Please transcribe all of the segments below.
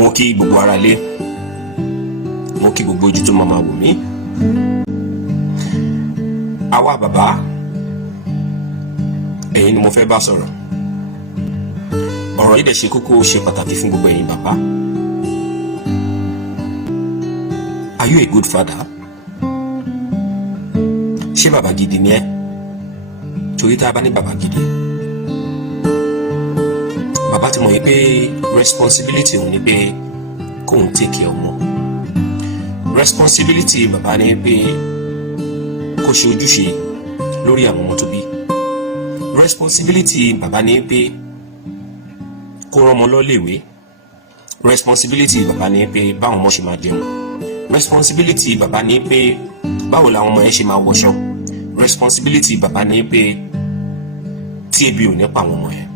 mo kí gbogbo ara ilé, mo kí gbogbo ojú tó máa wò mí. Àwa bàbá, ẹ̀yin ni mo fẹ́ bá sọ̀rọ̀. Ọ̀rọ̀ yìí dẹ̀ ṣe kókó, ṣe pàtàkì fún gbogbo ẹ̀yin bàbá. Are you a good father? Ṣé bàbá gidi ni ẹ́? Torí tá a bá ní bàbá gidi, bàbá ti mọ̀ yìí pé responsibility òun ni pé kóun take care ọmọ. Responsibility bàbá ni pé kó ṣe ojúṣe lórí àwọn ọmọ tó bí. Responsibility bàbá ni pé kó rán ọmọ lọ léèwé. Responsibility bàbá ni pé báwọn ọmọ ṣe máa jẹun. Responsibility bàbá ni pé báwo làwọn ọmọ yẹn ṣe máa wọṣọ. Responsibility bàbá ni pé tí ebi ò ní pa àwọn ọmọ yẹn.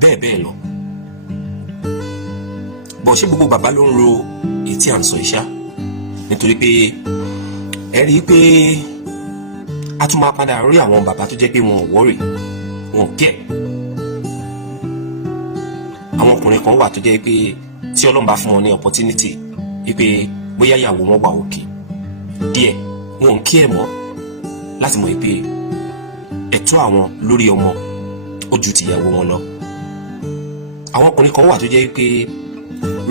Bẹ́ẹ̀ bẹ́ẹ̀ lọ. Bọ̀ ṣé gbogbo bàbá ló ń ro ètí à ń sọ ìṣá? Nítorí pé ẹ rí i pé a tún máa padà rí àwọn bàbá tó jẹ́ pé wọn ò worry, wọn ò care. Àwọn ọkùnrin kan wà tó jẹ́ pé tí Ọlọ́run bá fún wọn ní opportunity pé bóyá ìyàwó wọn wà òkè díẹ̀, wọn ò care mọ́ láti mọ̀ pé ẹ̀tọ́ àwọn lórí ọmọ ó ju ti ìyàwó wọn lọ. Àwọn ọkùnrin kan wà tó jẹ́ pé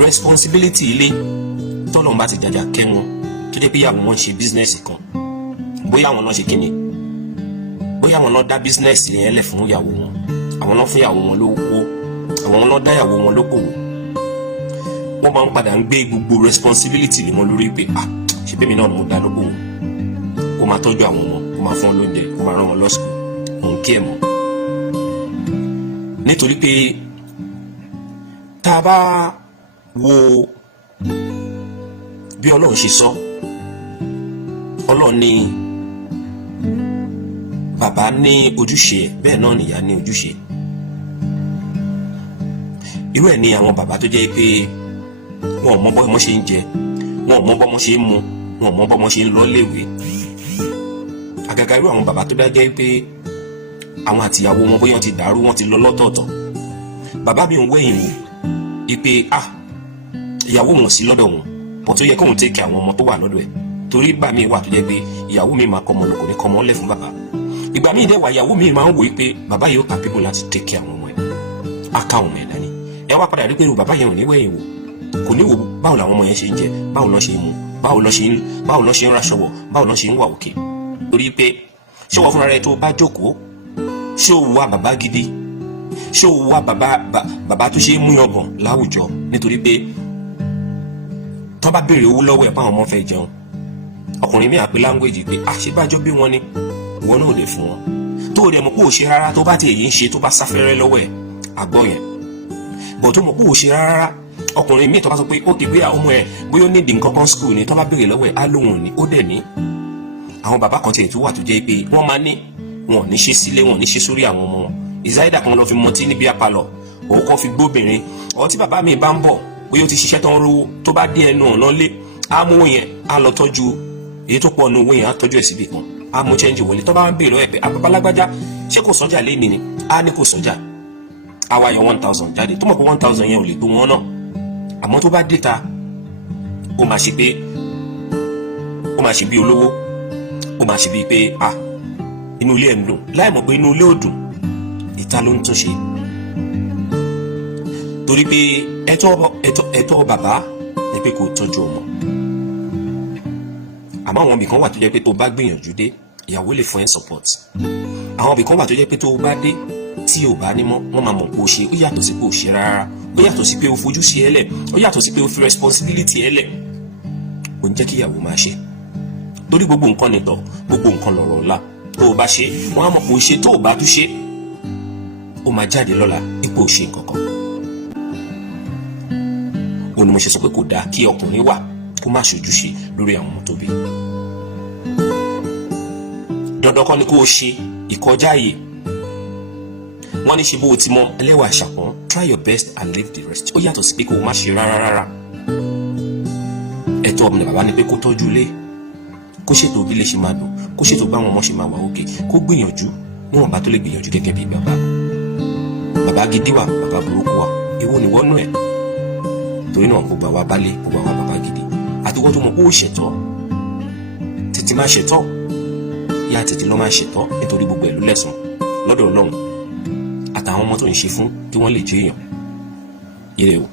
responsibility ilé tọ́lọ́run bá ti jàjà kẹ́ wọn tó jẹ́ pé ìyàwó wọn ṣe business kan, bóyá àwọn náà ṣe kíni, bóyá àwọn náà dá business yẹn lẹ̀ fún ìyàwó wọn, àwọn náà fún ìyàwó wọn lówó, àwọn náà dá ìyàwó wọn lókòwò, wọ́n máa ń padà ń gbé gbogbo responsibility lé wọn lórí pé ṣe bẹ́ẹ̀ mi náà mo dá lókòwò, kó máa tọ́jú àwọn ọmọ, kó máa fún wọn lóúnjẹ, kó máa rán wọn lọ school, òun kí ẹ̀ mọ́. Nítorí pé tá a bá wo bí Ọlọ́run ṣe sọ, Ọlọ́run ní bàbá ní ojúṣe ẹ̀, bẹ́ẹ̀ náà nìyá ní ojúṣe. Irú ẹ̀ ni àwọn bàbá tó jẹ́ pé wọn ò mọ bọ́ ọmọ ṣe ń jẹ, wọn ò mọ bọ́ ọmọ ṣe ń mu, wọn ò mọ bọ́ ọmọ ṣe ń lọ léèwé. Àgàgà irú àwọn bàbá tó dá jẹ́ pé àwọn àtìyàwó wọn bóyá ti dàrú, wọn ti lọ lọ́tọ̀ọ̀tọ̀. Bàbá mi ń wẹ̀yìn wò ipe ìyàwó wọn sí lọ́dọ̀ wọn, bọ̀ tó yẹ kóun take care àwọn ọmọ tó wà lọ́dọ̀ ẹ̀. Torí ìgbà míì wà tó jẹ́ pé ìyàwó mi máa kọ́ ọmọ lọ, kò ní kọ́ ọmọ lẹ̀ fún bàbá. Ìgbà míì dẹ̀ wà ìyàwó mi máa ń wò pé bàbá yóò capable láti take care àwọn ọmọ ẹ̀, á ká ọmọ ẹ̀ dání. Ẹ wá padà rí pé bàbá yẹn ò ní wẹ̀yìn wò, kò ní wo báwo làwọn ọmọ yẹn ṣe ń jẹ, báwo lọ ṣe ń mu, báwo lọ ṣe ń raṣọ wọ̀, báwo lọ ṣe ń wà òkè. Torí pé ṣé wọ́n fúnra rẹ tó bá jókòó, ṣé o wá bàbá gidi, ṣé o wá bàbá tó ṣe é mú yangàn láwùjọ? Nítorí pé tó bá béèrè owó lọ́wọ́ ẹ̀ báwọn ọmọ fẹ́ jẹun, ọkùnrin mi àpè language pé àṣebájọ́ bí wọ́n ní ìwọ náà ò lè fún wọn. Tó o dẹ̀ mọ̀ pé ò ṣe rárá, tó bá ti èyí ń ṣe tó bá sáfẹ́rẹ́ lọ́wọ́ ẹ̀ àgbọ̀ yẹn. Bọ̀ tó mọ̀ pé ò ṣe rárá, ọkùnrin mi tó bá sọ pé ó kì í gbé ọmọ ẹ̀ bóyá ó ní ìdí nǹkan kan school ni, tó bá béèrè lọ́wọ́ ẹ̀ á lóhùn ní, ó dẹ̀ ní. Àwọn bàbá kan tiẹ̀ tó wà tó jẹ́ pé wọ́n máa ní wọn ò ní ṣe sílé, wọn ò ní ṣe sórí àwọn ọmọ wọn. Ìsáídà kan lọ fi mọtí níbi apalọ̀, òun kan fi gbóbìnrin. Ọtí bàbá mi bá ń bọ̀ bóyá ó ti ṣiṣẹ́ tán rówó, tó bá dé ẹnu ọ̀nà lé, á mú yẹn á lọ tọ́jú èyí tó pọ̀ nù owó yẹn, á tọ́jú ẹ̀ síbì kan, á mú change wọlé. Tó bá ń béèrè ẹ̀ pé àbábálágbájá ṣé kò sọ́jà lé ni, á ní kò sọ́jà, á wá yọ 1000 jáde. Tó mọ̀ pé 1000 yẹn ò lè tó wọn náà, àmọ́ tó bá dé ta ó máa ṣe bí olówó, ó máa ṣe bíi pé inú ilé ẹ̀ ń dùn, láì mọ̀ pé inú ilé ò dùn, ìta ló ń tún ṣe. Torí pé ẹ̀tọ́ bàbá ni pé kó tọ́jú ọmọ. Àmọ́ àwọn ibì kan wà tó jẹ́ pé tó bá gbìyànjú dé, ìyàwó lè fún ẹ support. Àwọn ibì kan wà tó jẹ́ pé tó bá dé tí ò bá ní mọ́, wọ́n máa mọ̀ pé o ṣe, ó yàtọ̀ sí pé o ṣe rárá, ó yàtọ̀ sí pé o fojú sí ẹ lẹ̀, ó yàtọ̀ sí pé o fi responsibility ẹ lẹ̀. Ó ń jẹ́ kí ìyàwó máa ṣe. Torí gbogbo nǹkan nìtọ̀, gbogbo nǹkan lọ̀rọ̀ ńlá. Tó o bá ṣe, wọ́n á mọ̀ pé o ṣe. Tó o bá tún ṣe, ó máa jáde lọ́la ipò ṣe nǹkan kan. Ó ní mo ṣe sọ pé kò dáa kí ọkùnrin wà kó má ṣojúṣe lórí àwọn ọmọ tó bí. Dandan kọ́ ni kó o ṣe ìkọjá ààyè. Wọ́n ní ṣe bó o ti mọ ẹlẹ́wà àṣàpọ̀n, try your best and leave the rest. Ó yàtọ̀ sí pé kó o má ṣe rárá. Ẹ̀tọ́ ọmọ bàbá ni pé kó tọ́jú ilé, kó ṣètò bí ilé ṣe máa dùn, kó ṣètò báwọn ọmọ ṣe máa wà òkè, kó gbìyànjú níwọ̀n bá tó lè gbìyànjú gẹ́gẹ́ bí bàbá. Bàbá gidi wà, bàbá burúkú wà, èwo ni wọ́n nú ẹ̀? torí náà gbogbo àwa baálé gbogbo àwa bàbá gidi àtiwọ́ tó mọ̀ pé ó ṣẹ̀tọ́ tètè máa ṣẹ̀tọ́ yá tètè lọ́ máa ṣẹ̀tọ́ nítorí gbogbo ẹ̀ ló lẹ́san lọ́dọ̀ Ọlọ́run àtàwọn ọmọ tó ń ṣe fún kí wọ́n lè jẹ́ èèyàn ire o.